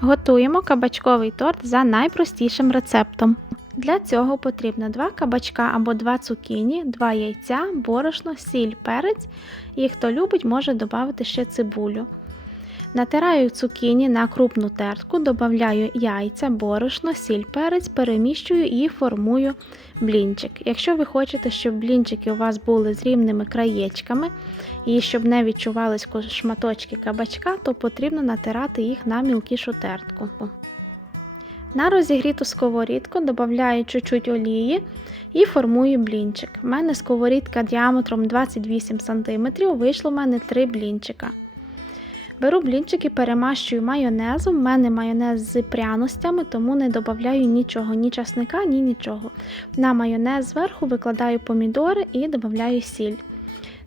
Готуємо кабачковий торт за найпростішим рецептом. Для цього потрібно 2 кабачка або 2 цукіні, 2 яйця, борошно, сіль, перець і хто любить, може додати ще цибулю. Натираю цукіні на крупну тертку, додаю яйця, борошно, сіль, перець, переміщую і формую блінчик. Якщо ви хочете, щоб блінчики у вас були з рівними краєчками і щоб не відчувались шматочки кабачка, то потрібно натирати їх на мілкішу тертку. На розігріту сковорідку додаю чуть-чуть олії і формую блінчик. У мене сковорідка діаметром 28 см, вийшло в мене 3 блінчика. Беру блінчики, перемащую майонезом. У мене майонез з пряностями, тому не додаю нічого, ні часника, ні нічого. На майонез зверху викладаю помідори і додаю сіль.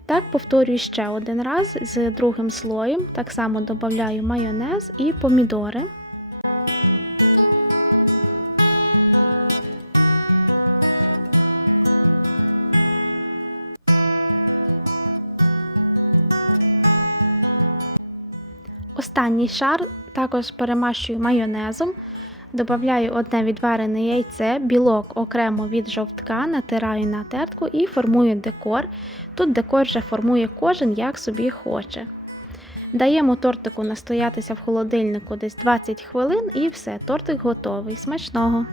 Так повторюю ще один раз з другим слоєм. Так само додаю майонез і помідори. Останній шар також перемащую майонезом. додаю одне відварене яйце, білок окремо від жовтка, натираю на тертку і формую декор. Тут декор вже формує кожен як собі хоче. Даємо тортику настоятися в холодильнику десь 20 хвилин і все, тортик готовий. Смачного!